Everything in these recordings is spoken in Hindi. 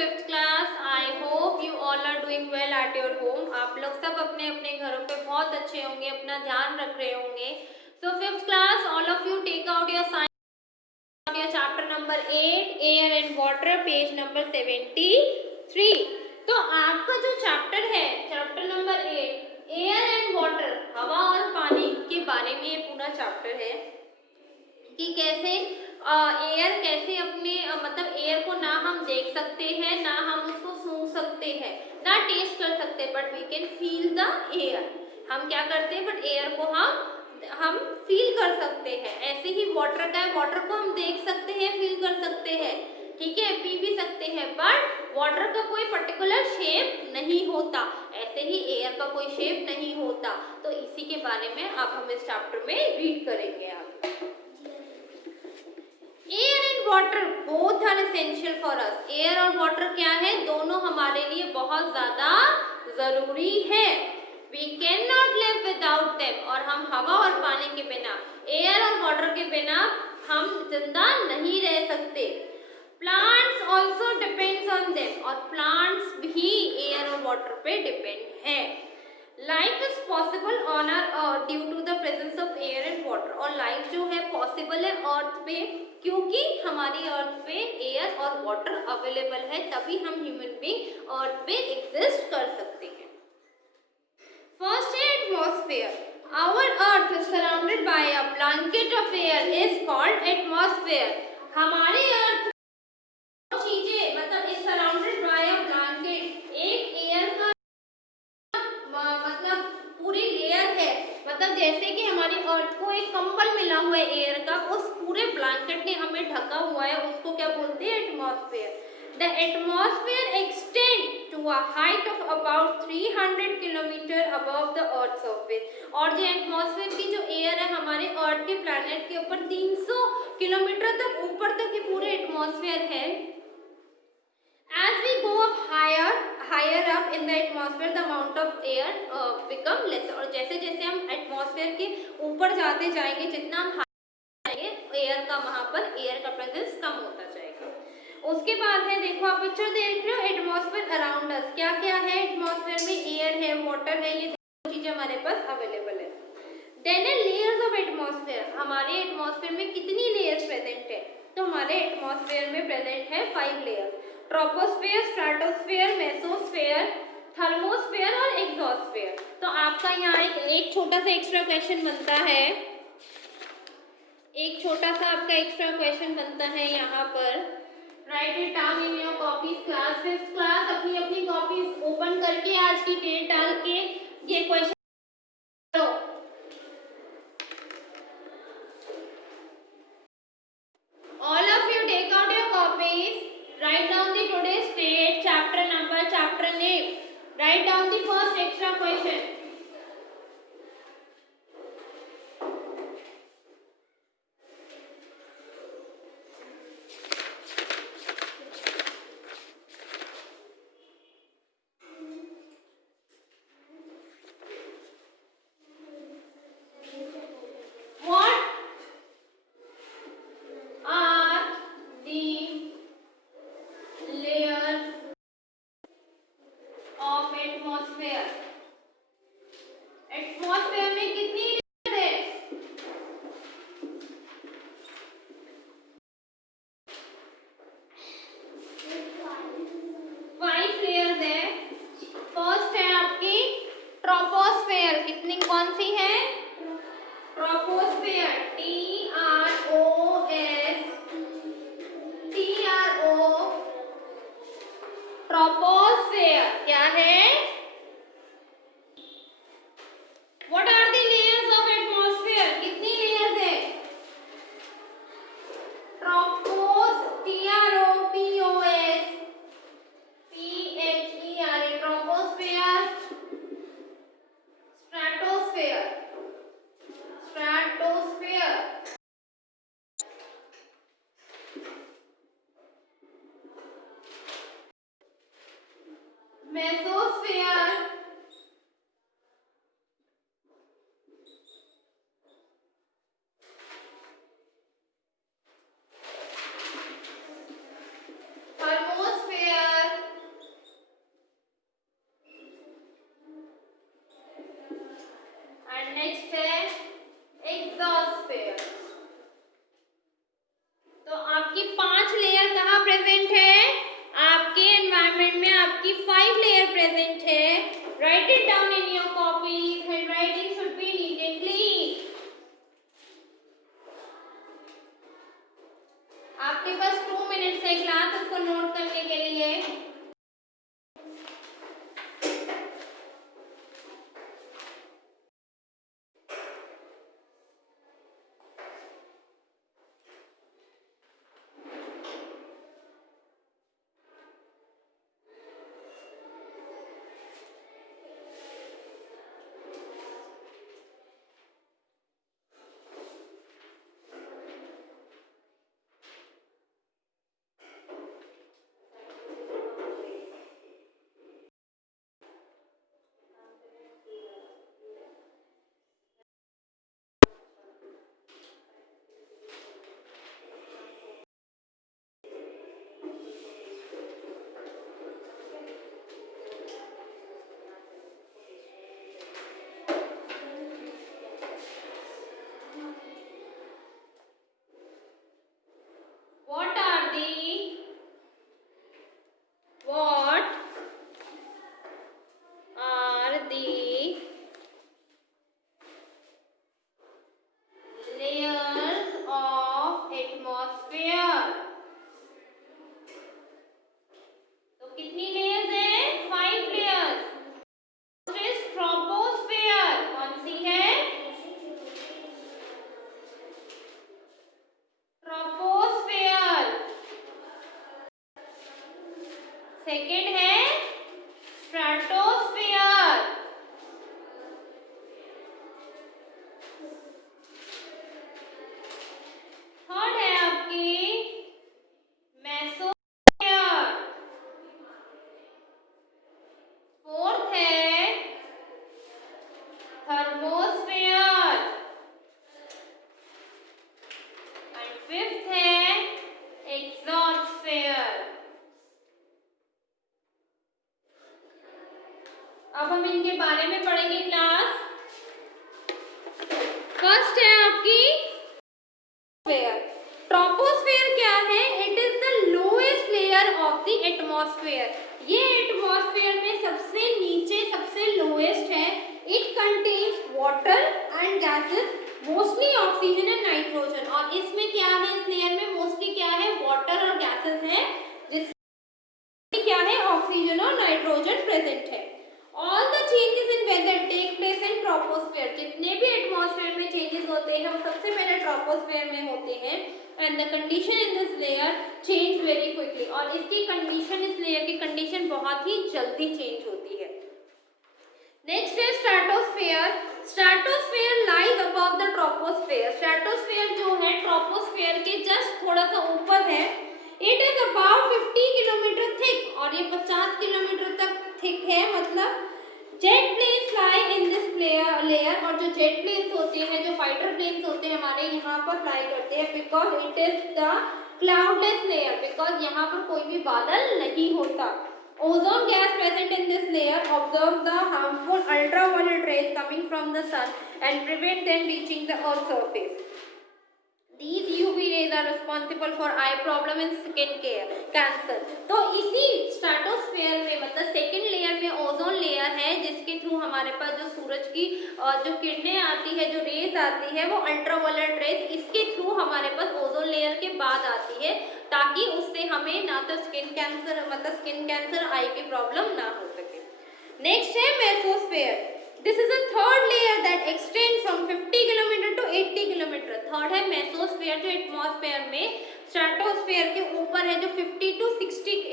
Fifth class. I hope you all are doing well at your home. आप लोग सब अपने अपने घरों पे बहुत अच्छे होंगे, अपना ध्यान रख रहे होंगे। So fifth class, all of you take out your science, your chapter number 8 air and water, page number 73। तो आपका जो चैप्टर है, chapter number 8 air and water, हवा और पानी के बारे में ये पूरा चैप्टर है कि कैसे एयर कैसे अपने मतलब एयर को ना हम देख सकते हैं, ना हम उसको सूंघ सकते हैं, ना टेस्ट कर सकते, but we can feel the air. हम क्या करते हैं, बट एयर को हम फील कर सकते हैं। ऐसे ही वाटर का है, वाटर को हम देख सकते हैं, फील कर सकते हैं, ठीक है, पी भी सकते हैं, बट वाटर का कोई पर्टिकुलर शेप नहीं होता। ऐसे ही एयर का कोई शेप नहीं होता। तो इसी के बारे में अब हम इस चैप्टर में रीड करेंगे। आप air and water both are essential for us. Air और वाटर क्या है, दोनों हमारे लिए बहुत ज्यादा जरूरी है। We can not live without them. और हम हवा और पानी के बिना, एयर और वाटर के बिना हम जिंदा नहीं रह सकते। Plants also depends on them. और प्लांट्स भी एयर और वाटर पे डिपेंड है। Life is possible on earth due to the presence of air and water. और लाइफ जो है पॉसिबल है अर्थ पे, क्योंकि हमारी अर्थ पे एयर और वाटर अवेलेबल है, तभी हम ह्यूमन बीइंग अर्थ पे एग्जिस्ट कर सकते हैं। फर्स्ट है atmosphere. Our earth is surrounded by a blanket of air is called atmosphere. हमारे अर्थ चीजें मतलब is surrounded by a blanket, एक एयर का मतलब पूरी लेयर है। मतलब जैसे कि हमारी अर्थ को एक कंबल मिला हुआ है एयर का, उस पूरे ब्लैंकेट ने हमें ढका हुआ है, उसको क्या बोलते हैं, atmosphere. The atmosphere extend to a height of about 300 kilometre above the earth surface. और जो एटमॉस्फेयर की जो एयर है हमारे अर्थ के प्लैनेट के ऊपर 300 किलोमीटर तक ऊपर तक ये पूरे एटमॉस्फेयर है। As we go up higher up in the atmosphere, the amount of air become lesser। और जैसे जैसे हम एटमॉस्फेयर के ऊपर जाते जाएंगे, जितना हम जाएंगे एयर का, वहां पर एयर का प्रेजेंस कम होता जाएगा। उसके बाद है, देखो आप पिक्चर देख रहे हो, एटमॉस्फेयर अराउंड अस क्या क्या है एटमॉस्फेयर में, एयर है, वाटर है, ये दोनों चीजें हमारे पास अवेलेबल है। देन है लेयर्स ऑफ एटमॉस्फेयर। हमारे एटमॉस्फेयर में कितनी लेयर्स प्रेजेंट है, तो हमारे एटमॉस्फेयर में प्रेजेंट है 5 layers. Troposphere, stratosphere, mesosphere, thermosphere और एक्सोस्फेयर। तो आपका यहाँ एक छोटा सा एक्स्ट्रा क्वेश्चन बनता है, एक छोटा सा आपका एक्स्ट्रा क्वेश्चन बनता है यहाँ पर। Right it down in your copies. Class fifth class अपनी अपनी कॉपीज ओपन करके आज की डेट डाल के ये क्वेश्चन करो। All of you take out your copies. Write down the today's date, chapter number, chapter name. Write down the first extra question. आपके पास 2 मिनट्स है क्लास इसको नोट करने के लिए। What are the layers of atmosphere? तो कितनी लेयर्स है? 5 लेयर्स। ट्रोपोस्फेयर कौन सी है? ट्रोपोस्फेयर। सेकेंड है स्ट्रेटोस्फेयर। थर्ड है आपकी मेसोस्फेयर। फोर्थ है थर्मोस्फेयर एंड फिफ्थ है एक्सोस्फेयर। अब हम इनके बारे में पढ़ेंगे क्लास। फर्स्ट है आपकी ट्रोपोस्फेयर। क्या है? It is the lowest layer of the atmosphere. ये एटमॉस्फेयर में सबसे नीचे सबसे लोएस्ट है। It contains water and gases, mostly oxygen and nitrogen. और इसमें क्या है? इस लेयर में मोस्टली क्या है? वाटर और गैसेस है, जिसमें क्या है? ऑक्सीजन और नाइट्रोजन प्रेजेंट है। All the changes in weather take place in troposphere। जितने भी एटमॉस्फेयर में चेंजेस होते हैं वो सबसे पहले ट्रोपोस्फेयर में होते हैं। And the condition in this layer change very quickly. और इसकी कंडीशन, इस लेयर की कंडीशन बहुत ही जल्दी चेंज होती है। नेक्स्ट है stratosphere. Stratosphere lies above the troposphere. Stratosphere जो है ट्रोपोस्फेयर के जस्ट थोड़ा सा ऊपर है। It is about 50 kilometre thick. और ये 50 किलोमीटर तक थिक है। मतलब jet planes fly in this layer. और जो जेट प्लेन्स होते हैं, जो फाइटर प्लेन्स होते हैं हमारे यहाँ पर फ्लाई करते हैं, because it is the cloudless layer. Because यहाँ पर कोई भी बादल नहीं होता। Ozone gas present in this layer absorb the harmful ultraviolet rays coming from the sun and prevent them reaching the earth's surface. These UV rays are responsible for eye problem and skin cancer। तो इसी स्ट्रेटोस्फेयर में मतलब सेकेंड लेयर में ओजोन लेयर है, जिसके थ्रू हमारे पास जो सूरज की जो किरणें आती है, जो रेज आती है, वो अल्ट्रावायलेट रेज इसके थ्रू हमारे पास ओजोन लेयर के बाद आती है, ताकि उससे हमें ना तो स्किन कैंसर मतलब स्किन कैंसर, आई की प्रॉब्लम ना हो सके। नेक्स्ट है mesosphere. This is a third layer that extends from 50 kilometre to 80 kilometre. Third है मेसोस्फेयर, जो एटमॉस्फेयर में स्ट्रेटोस्फेयर के ऊपर है, जो 50 to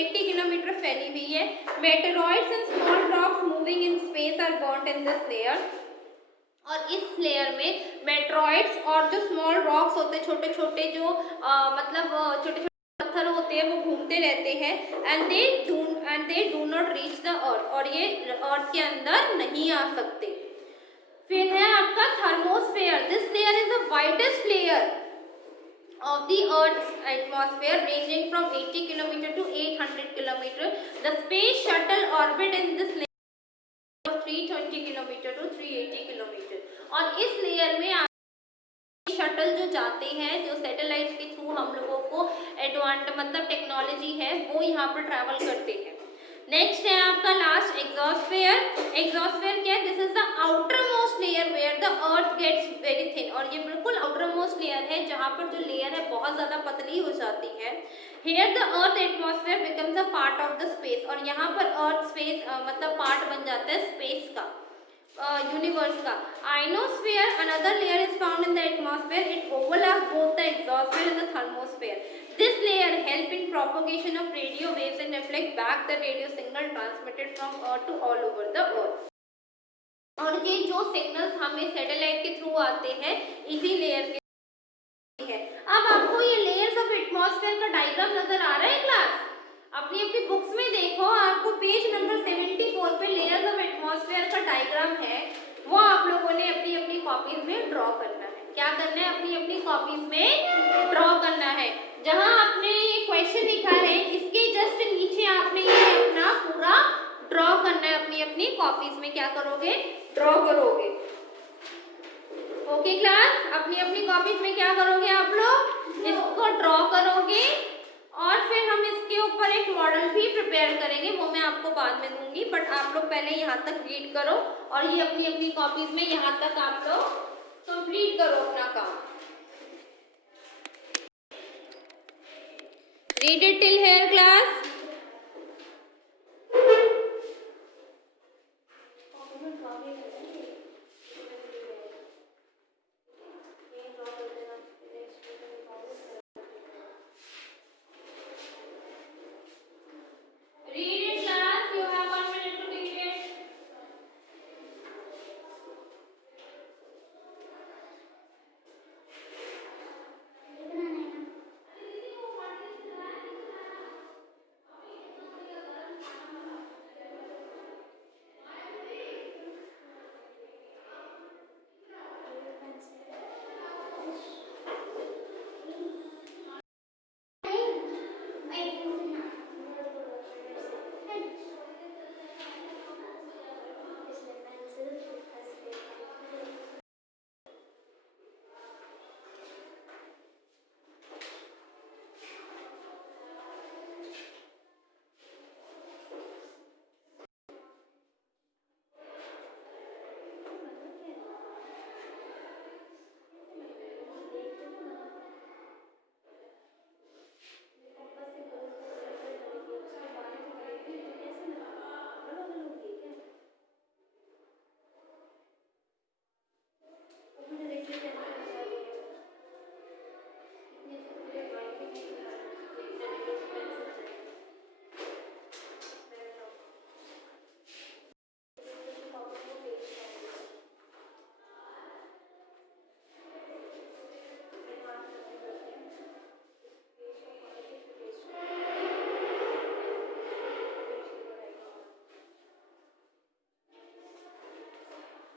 80 किलोमीटर फैली हुई है। Meteoroids and small rocks moving in space are burnt in this layer. और इस लेयर में मेट्रॉइड्स और जो स्मॉल रॉक्स होते हैं, छोटे छोटे जो मतलब छोटे छोटे पत्थर होते हैं, वो घूमते रहते हैं। And they do not reach the earth. और ये अर्थ के अंदर नहीं आ सकते। फिर है आपका thermosphere. This layer is the widest layer of the Earth's atmosphere, ranging from 80 kilometer to 800 kilometer. The space shuttle orbit in this layer of 320 kilometer to 380 kilometer। और इस लेयर में शटल जो जाते हैं, जो सैटेलाइट के थ्रू हम लोगों को एडवांस मतलब टेक्नोलॉजी है, वो यहाँ पर ट्रैवल करते हैं। नेक्स्ट है आपका लास्ट एग्जॉस्फेयर। एग्जॉस्फेयर क्या है? This is the outer most layer where the earth gets very thin, और ये बिल्कुल आउटर मोस्ट लेयर है जहाँ पर जो लेयर है बहुत ज्यादा पतली हो जाती है। Here the earth atmosphere becomes a part of the space, और यहाँ पर अर्थ स्पेस मतलब पार्ट बन जाता है स्पेस का, यूनिवर्स का। Ionosphere another layer is found in the atmosphere, it overlap both the exosphere and the thermosphere. This layer help in propagation of radio waves and reflect back the radio signal transmitted from Earth to all over the Earth. और ये जो सिग्नल्स हमें सैटेलाइट के थ्रू आते हैं इसी लेयर के है। अब आपको ये लेयर्स ऑफ एटमॉस्फेयर का डायग्राम नजर आ रहा है क्लास? अपनी अपनी बुक्स में देखो, आपको पेज नंबर 74 पे लेयर्स ऑफ एटमॉस्फेयर का डायग्राम है, वो आप लोगों ने अपनी अपनी कॉपीज में ड्रॉ करना है। क्या करना है? अपनी अपनी कॉपीज में ड्रॉ करना है। जहां आपने ये क्वेश्चन लिखा है इसके जस्ट नीचे आपने ये अपना पूरा ड्रॉ करना है, अपनी अपनी कॉपीज में क्या करोगे? ड्रॉ करोगे। ओके क्लास, अपनी अपनी कॉपीज में क्या करोगे आप लोग? इसको ड्रॉ करोगे, और फिर हम इसके ऊपर एक मॉडल भी प्रिपेयर करेंगे, वो मैं आपको बाद में दूंगी, बट आप लोग पहले यहाँ तक रीड करो और ये अपनी अपनी कॉपीज में यहाँ तक आप लोग कंप्लीट करो अपना काम। Read it till here class. Read it class, you have 1 minute to read it.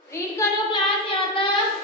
Read करो क्लास यहाँ तक।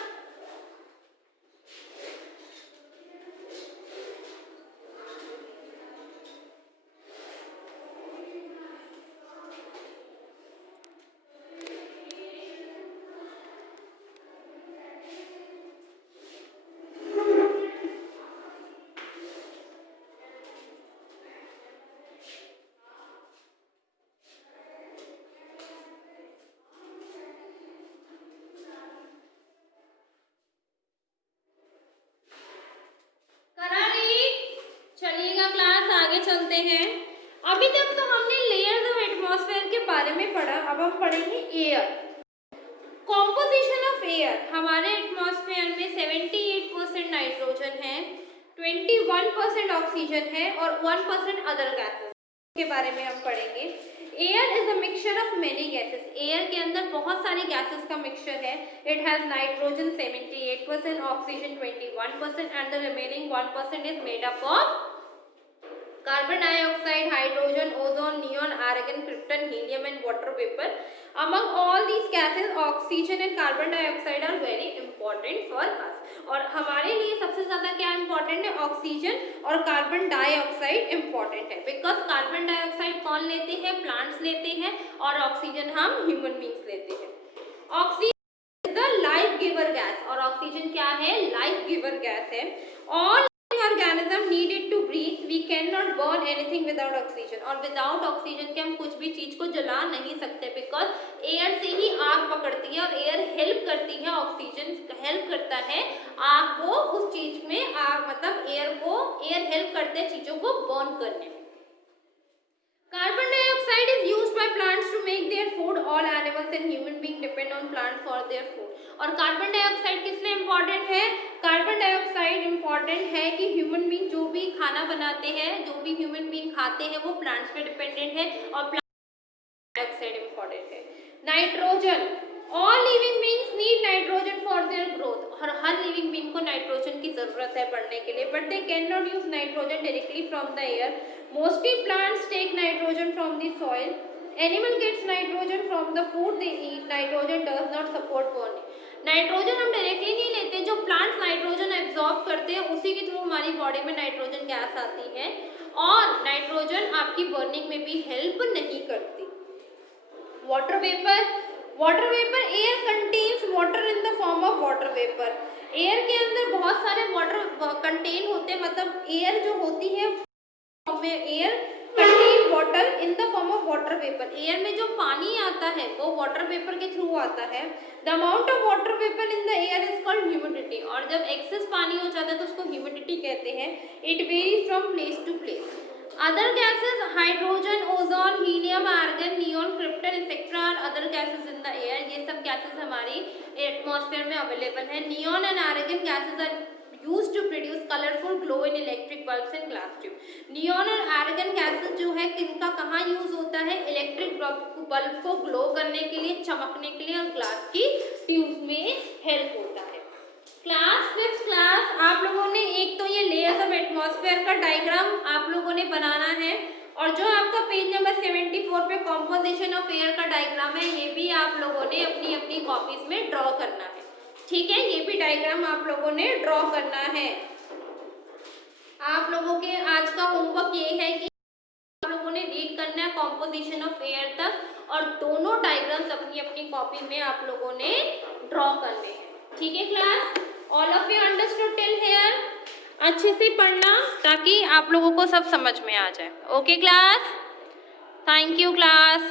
चलते हैं। अभी तक तो हमने लेयर्स ऑफ एटमॉस्फेयर के बारे में पढ़ा, अब हम पढ़ेंगे एयर। कॉम्पोजिशन ऑफ एयर, हमारे एटमॉस्फेयर में 78% नाइट्रोजन है, 21% ऑक्सीजन है और 1% अदर गैसेस के बारे में हम पढ़ेंगे। Air is a mixture of many gases, air के अंदर बहुत सारी गैसेस का मिक्सचर है। It has nitrogen 78%, oxygen 21% and the remaining 1% is made up of carbon dioxide, hydrogen, ozone, neon, argon, krypton, helium and water vapor. Among all these gases, oxygen and carbon dioxide are very important for us. और हमारे लिए सबसे ज़्यादा क्या इम्पोर्टेंट है? ऑक्सीजन और कार्बन डाइऑक्साइड इम्पोर्टेंट है। बिकॉज कार्बन डाइऑक्साइड कौन लेते हैं? प्लांट्स लेते हैं, और ऑक्सीजन हम ह्यूमन बींग्स लेते हैं। Oxygen is the life giver gas, और ऑक्सीजन क्या है? लाइफ गिवर गैस है। All organism need it to breathe, we can not burn anything without oxygen, और विदाउट ऑक्सीजन के हम कुछ भी चीज को जला नहीं सकते, बिकॉज एयर से ही आग पकड़ती है और एयर हेल्प करती है, ऑक्सीजन हेल्प करता है आग को उस चीज में, आग मतलब एयर हेल्प करते हैं चीजों को बर्न करने में। Carbon dioxide is used by plants to make their food. All animals and human beings depend on plants for their food. और कार्बन डाइऑक्साइड किस लिए इम्पॉर्टेंट है? कार्बन डाइऑक्साइड इम्पॉर्टेंट है कि ह्यूमन बींग जो भी खाना बनाते हैं, जो भी ह्यूमन बींग खाते हैं वो प्लांट्स पे डिपेंडेंट है, और डाइऑक्साइड इम्पॉर्टेंट है। Nitrogen, all living beings need nitrogen for their growth, और हर लिविंग बींग को नाइट्रोजन की जरूरत है बढ़ने के लिए, but they can not use nitrogen directly from the air, mostly plants take nitrogen from the soil, animal gets nitrogen from the food they eat, nitrogen does not support burning. Nitrogen हम डायरेक्टली नहीं लेते, जो प्लांट्स नाइट्रोजन एब्जॉर्ब करते हैं उसी के थ्रू हमारी बॉडी में नाइट्रोजन गैस आती है, और नाइट्रोजन आपकी बर्निंग में भी हेल्प नहीं करती। Water vapour, water vapour, air contains water in the form of water vapour, air के अंदर बहुत सारे वाटर कंटेन होते हैं, मतलब एयर जो होती है air contain water in the form of water vapour, air में जो पानी आता है वो वाटर वेपर के थ्रू आता है। The amount of water vapour in the air is called humidity, और जब एक्सेस पानी हो जाता है तो उसको ह्यूमिडिटी कहते हैं। It varies from place to place. Other gases, hydrogen, ozone, helium, argon, neon, krypton etcetera are other gases in the air, ये सब गैसेस हमारी एटमॉस्फेयर में अवेलेबल है। Neon and argon gases are used to produce colorful glow in electric bulbs and glass tube. Neon और आर्गन गैसेस जो है किनका कहाँ यूज होता है? इलेक्ट्रिक बल्ब को ग्लो करने के लिए, चमकने के लिए, और ग्लास की ट्यूब में हेल्प होता है। क्लास 5th क्लास, आप लोगों ने एक तो ये लेयर्स ऑफ एटमॉस्फेयर का डायग्राम आप लोगों ने बनाना है, और जो आपका पेज नंबर 74 पे कॉम्पोजिशन ऑफ एयर का डायग्राम है, ये भी आप लोगों ने अपनी अपनी कॉपीज में ड्रॉ करना है, ठीक है? ये भी डायग्राम आप लोगों ने ड्रॉ करना है। आप लोगों के आज का होमवर्क ये है कि आप लोगों ने रीड करना है कॉम्पोजिशन ऑफ एयर तक, और दोनों डायग्राम्स अपनी अपनी कॉपी में आप लोगों ने ड्रॉ करने हैं, ठीक है class? All of you understood till here? अच्छे से पढ़ना ताकि आप लोगों को सब समझ में आ जाए। Okay class, thank you class.